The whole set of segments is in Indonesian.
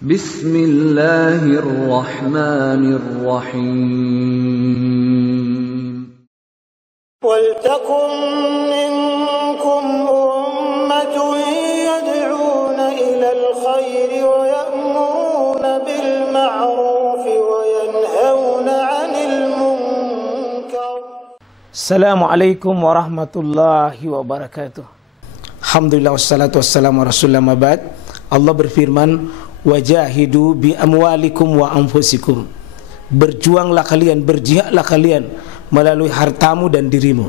Bismillahirrahmanirrahim. Waltakum minkum ummatun yad'una ilal khairi wa ya'muruna bil ma'ruf wa yanhauna 'anil munkar. Assalamualaikum warahmatullahi wabarakatuh. Alhamdulillah wassalatu wassalamu ala rasulillah mabad. Allah berfirman, wajahidu bi amwalikum wa anfusikum. Berjuanglah kalian, berjihadlah kalian melalui hartamu dan dirimu.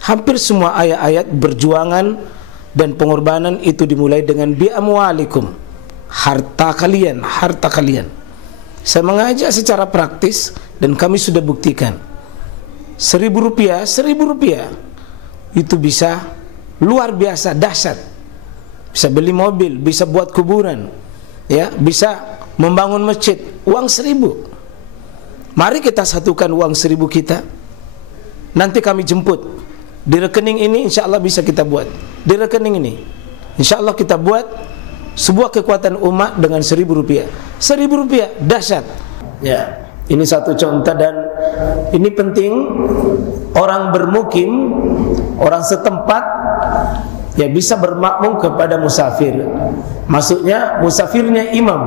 Hampir semua ayat-ayat berjuangan dan pengorbanan itu dimulai dengan bi amwalikum, harta kalian, harta kalian. Saya mengajak secara praktis dan kami sudah buktikan. Rp1.000 itu bisa luar biasa, dahsyat. Bisa beli mobil, bisa buat kuburan, ya, bisa membangun masjid. Uang 1.000. Mari kita satukan uang 1.000 kita. Nanti kami jemput di rekening ini, insya Allah bisa kita buat. Di rekening ini, insya Allah kita buat sebuah kekuatan umat dengan Rp1.000. Rp1.000 dahsyat. Ya, ini satu contoh dan ini penting. Orang bermukim, orang setempat, ya bisa bermakmum kepada musafir. Maksudnya musafirnya imam.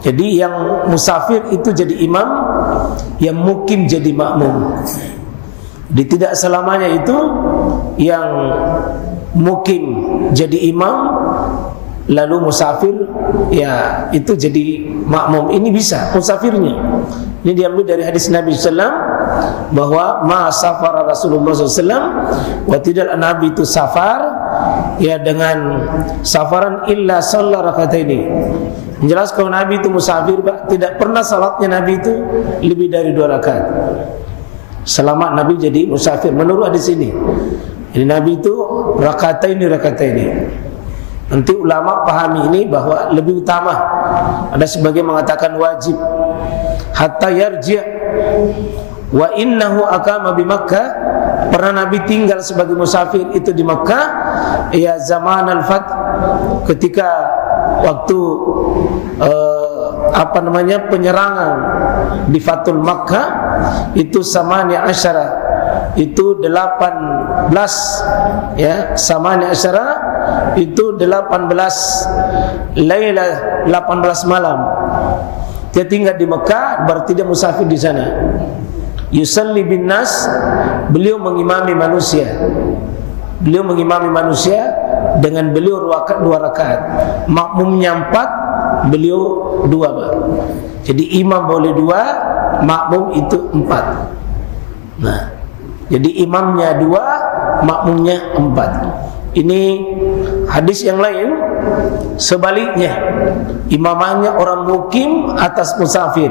Jadi yang musafir itu jadi imam, yang mukim jadi makmum. Jadi tidak selamanya itu yang mukim jadi imam, lalu musafir ya itu jadi makmum. Ini bisa musafirnya. Ini diambil dari hadis Nabi SAW bahwa ma safara Rasulullah SAW, wa tidak Nabi itu safar ya dengan safaran illa shalla rakataini. Menjelaskan kalau Nabi itu musafir, tidak pernah salatnya Nabi itu lebih dari 2 rakaat. Selama Nabi jadi musafir menurut hadis ini. Jadi Nabi itu rakataini. Nanti ulama pahami ini bahwa lebih utama. Ada sebagian mengatakan wajib hatta yarji' wa innahu aqama bi Makkah. Pernah Nabi tinggal sebagai musafir itu di Makkah ya zaman al-fath, ketika waktu penyerangan di Fathul Makkah itu samania asyara, itu 18 ya, samania asyara itu 18 Lailah, 18 malam. Dia tinggal di Mekah, berarti dia musafir di sana. Yusalli bin nas, beliau mengimami manusia. Beliau mengimami manusia dengan beliau 2 rakaat. Makmumnya 4, beliau 2. Jadi imam boleh 2, makmum itu 4. Nah, jadi imamnya 2, makmumnya 4. Ini hadis yang lain sebaliknya, imamannya orang mukim atas musafir.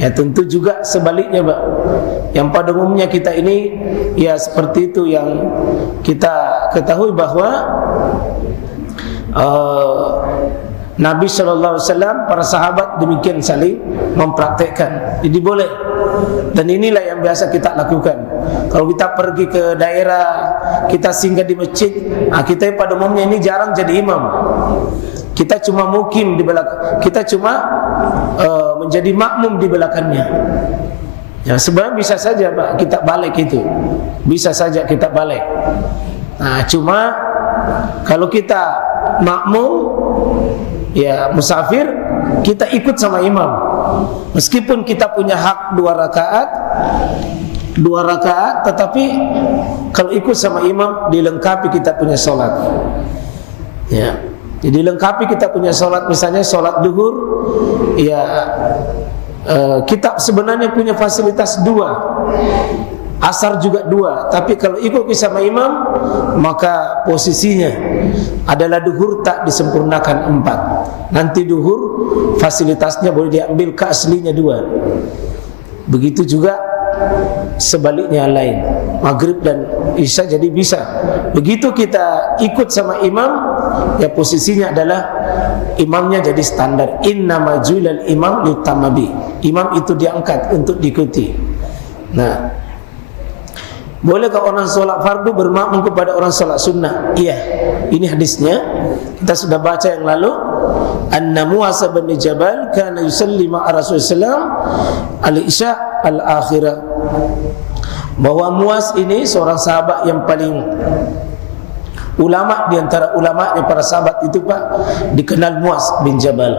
Ya tentu juga sebaliknya, Pak. Yang pada umumnya kita ini ya seperti itu yang kita ketahui bahwa Nabi SAW, para sahabat demikian saling mempraktekkan. Jadi boleh. Dan inilah yang biasa kita lakukan. Kalau kita pergi ke daerah, kita singgah di masjid, kita pada umumnya ini jarang jadi imam. Kita cuma mukim di belakang, kita cuma menjadi makmum di belakangnya. Ya sebenarnya bisa saja Pak kita balik itu, bisa saja kita balik. Nah cuma kalau kita makmum ya musafir, kita ikut sama imam. Meskipun kita punya hak 2 rakaat, tetapi kalau ikut sama imam dilengkapi kita punya sholat. Ya, jadi lengkapi kita punya sholat, misalnya sholat duhur, ya kita sebenarnya punya fasilitas 2. Asar juga 2, tapi kalau ikut sama imam maka posisinya adalah duhur tak disempurnakan 4. Nanti duhur fasilitasnya boleh diambil ke aslinya 2. Begitu juga sebaliknya lain, maghrib dan isya jadi bisa. Begitu kita ikut sama imam, ya posisinya adalah imamnya jadi standar. Innama ju'ilal imam liyutamma bi. Imam itu diangkat untuk diikuti. Nah, bolehkah orang sholat fardu bermakmum kepada orang sholat sunnah? Iya, ini hadisnya kita sudah baca yang lalu. anna Muaz bin Jabal kana yusalli ma'a Rasulullah al-isya al-akhirah, bahwa Muaz ini seorang sahabat yang paling ulama di antara ulama para sahabat itu Pak, dikenal Muaz bin Jabal.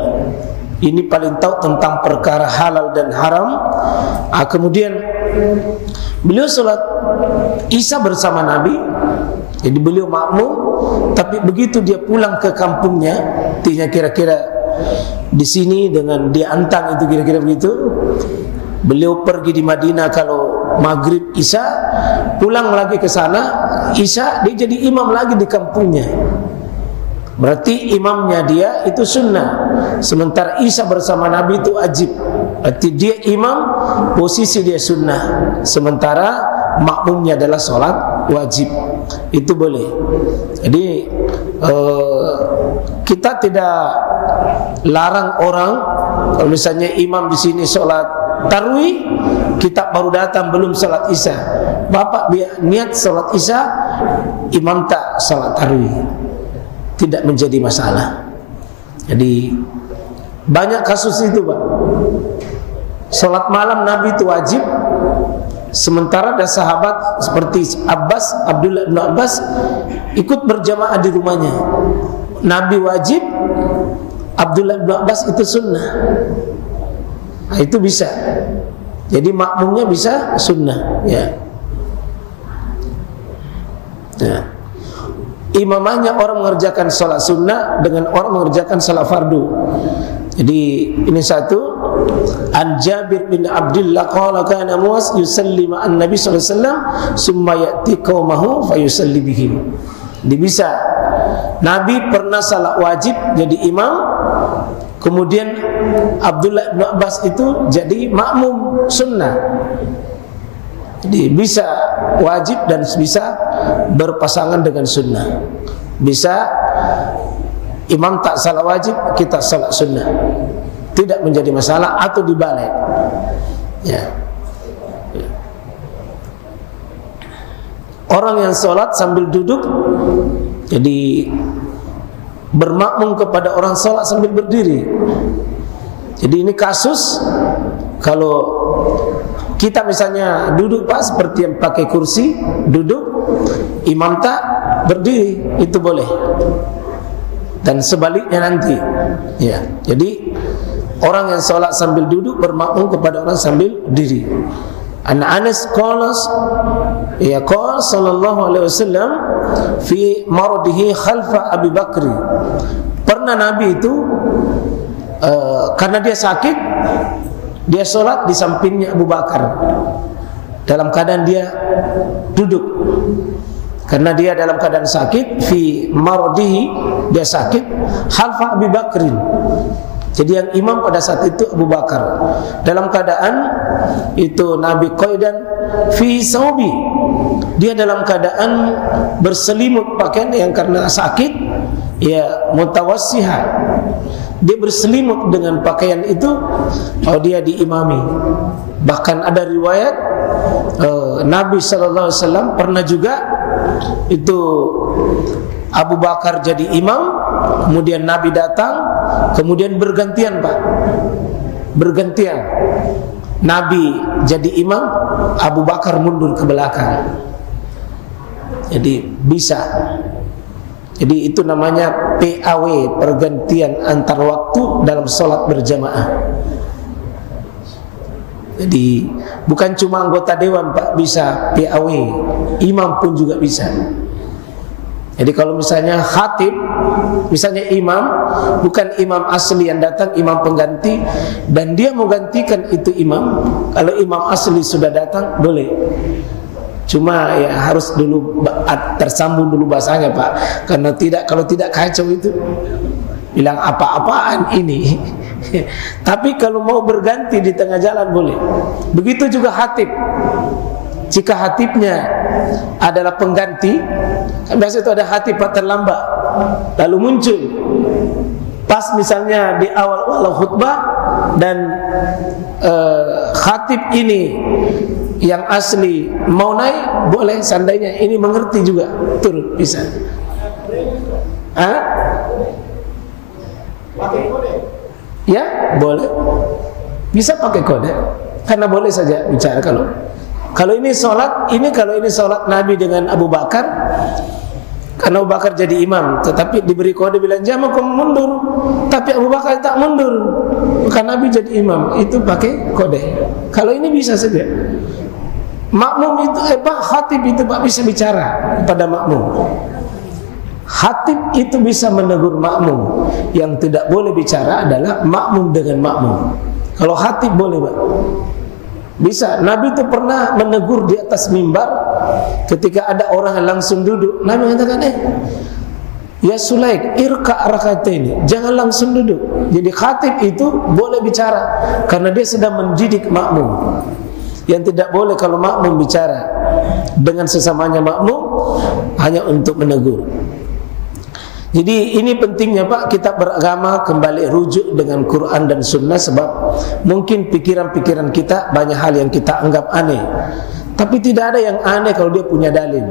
Ini paling tahu tentang perkara halal dan haram. Kemudian beliau sholat Isya bersama Nabi. Jadi beliau makmum, tapi begitu dia pulang ke kampungnya, kira-kira di sini dengan dia Antang itu kira-kira begitu. Beliau pergi di Madinah kalau maghrib Isya, pulang lagi ke sana Isya, dia jadi imam lagi di kampungnya. Berarti imamnya dia itu sunnah, sementara Isya bersama Nabi itu wajib. Berarti dia imam, posisi dia sunnah, sementara makmumnya adalah sholat wajib. Itu boleh. Jadi kita tidak larang orang kalau misalnya imam di sini sholat tarawih, kita baru datang belum sholat Isya, bapak biar niat sholat Isya, imam tak sholat tarawih, tidak menjadi masalah. Jadi banyak kasus itu Pak. Sholat malam Nabi itu wajib, sementara ada sahabat seperti Abdullah bin Abbas ikut berjamaah di rumahnya. Nabi wajib, Abdullah bin Abbas itu sunnah. Nah, itu bisa. Jadi makmumnya bisa sunnah, ya. Ya. Imamannya orang mengerjakan sholat sunnah dengan orang mengerjakan sholat fardu. Jadi ini satu. An Jabir bin Abdullah qala kana Muaz yusalli ma'an Nabi sallallahu alaihi wasallam summa ya'ti qaumahu fayusalli bihim. Dia bisa. Nabi pernah salat wajib jadi imam, kemudian Abdullah bin Abbas itu jadi makmum sunnah. Jadi bisa wajib dan bisa berpasangan dengan sunnah. Bisa imam tak salat wajib, kita salat sunnah, tidak menjadi masalah, atau dibalik. Ya. Orang yang sholat sambil duduk, jadi bermakmum kepada orang sholat sambil berdiri. Jadi ini kasus kalau kita misalnya duduk Pak seperti yang pakai kursi, duduk, imam tak berdiri, itu boleh. Dan sebaliknya nanti, ya. Jadi orang yang sholat sambil duduk bermakmum kepada orang sambil diri. An Anas qala ya qala sallallahu alaihi wasallam fi maradihi khalfa Abi Bakr. Pernah Nabi itu karena dia sakit, dia sholat di sampingnya Abu Bakar dalam keadaan dia duduk. Karena dia dalam keadaan sakit, fi maradihi, dia sakit, khalfa Abi Bakrin. Jadi yang imam pada saat itu Abu Bakar. Dalam keadaan itu Nabi qaidan fi saubi. Dia dalam keadaan berselimut pakaian yang karena sakit, ya mutawassiha. Dia berselimut dengan pakaian itu, dia diimami. Bahkan ada riwayat Nabi sallallahu alaihi wasallam pernah juga itu Abu Bakar jadi imam, kemudian Nabi datang, kemudian bergantian Pak, bergantian. Nabi jadi imam, Abu Bakar mundur ke belakang. Jadi bisa. Jadi itu namanya PAW, pergantian antar waktu dalam sholat berjamaah. Jadi bukan cuma anggota dewan Pak bisa PAW, imam pun juga bisa. Jadi kalau misalnya khatib, misalnya imam, bukan imam asli yang datang, imam pengganti, dan dia mau gantikan itu imam, kalau imam asli sudah datang, boleh. Cuma ya harus dulu tersambung dulu bahasanya Pak, karena kalau tidak kacau itu, bilang apa-apaan ini. Tapi kalau mau berganti di tengah jalan boleh. Begitu juga khatib. Jika khatibnya adalah pengganti, kan biasa itu ada khatib Pak terlambat, lalu muncul pas misalnya di awal-awal khutbah, dan khatib ini yang asli mau naik, boleh, seandainya ini mengerti juga turun, bisa. Ya, boleh. Bisa pakai kode. Karena boleh saja bicara kalau ini sholat Nabi dengan Abu Bakar. Karena Abu Bakar jadi imam, tetapi diberi kode bilang jangan kamu mundur. Tapi Abu Bakar tak mundur. Karena Nabi jadi imam, itu pakai kode. Kalau ini bisa saja. Makmum itu khatib itu Pak bisa bicara pada makmum. Khatib itu bisa menegur makmum. Yang tidak boleh bicara adalah makmum dengan makmum. Kalau khatib boleh Pak. Bisa. Nabi itu pernah menegur di atas mimbar ketika ada orang yang langsung duduk. Nabi mengatakan, ya Sulaik, irka rakataini, jangan langsung duduk. Jadi khatib itu boleh bicara karena dia sedang mendidik makmum. Yang tidak boleh kalau makmum bicara dengan sesamanya makmum hanya untuk menegur. Jadi ini pentingnya Pak, kita beragama kembali rujuk dengan Quran dan Sunnah. Sebab mungkin pikiran-pikiran kita banyak hal yang kita anggap aneh, tapi tidak ada yang aneh kalau dia punya dalil.